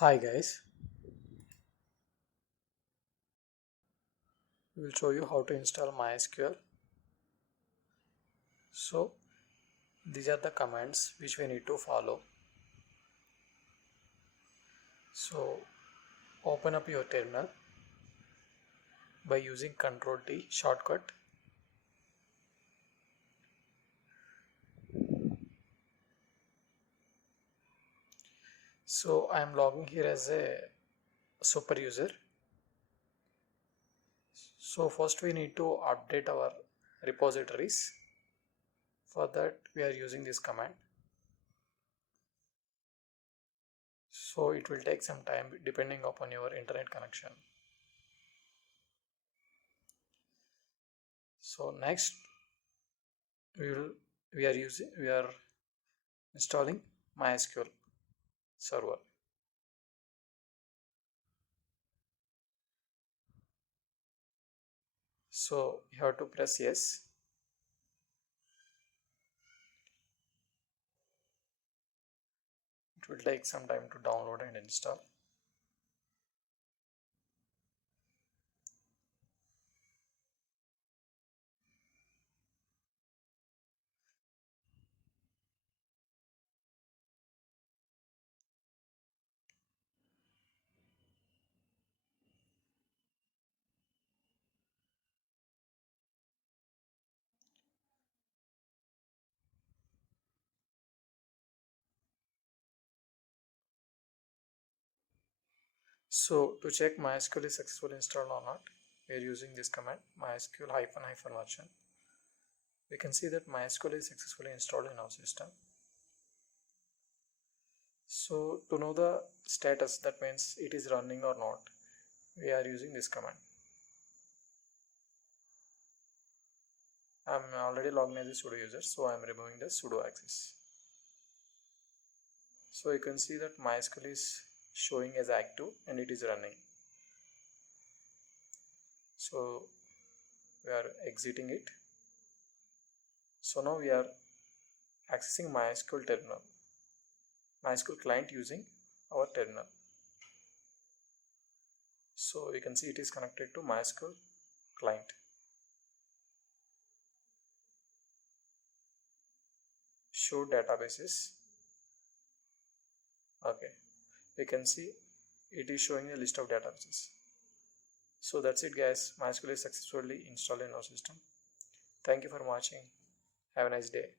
Hi guys, we will show you how to install MySQL. So these are the commands which we need to follow. So open up your terminal by using Ctrl T shortcut. So I am logging here as a super user. So first we need to update our repositories. For that we are using this command. So it will take some time depending upon your internet connection. So next we are installing MySQL Server. So you have to press yes. It will take some time to download and install. So to check MySQL is successfully installed or not, we are using this command mysql -- version. We can see that MySQL is successfully installed in our system. So to know the status, that means it is running or not, we are using this command. I am already logged in as a sudo user, so I am removing the sudo access. So you can see that MySQL is showing as active and it is running. So we are exiting it. So now we are accessing MySQL terminal, MySQL client using our terminal. So you can see it is connected to MySQL client. Show databases. Okay, you can see it is showing a list of databases. So that's it guys, MySQL is successfully installed in our system. Thank you for watching. Have a nice day.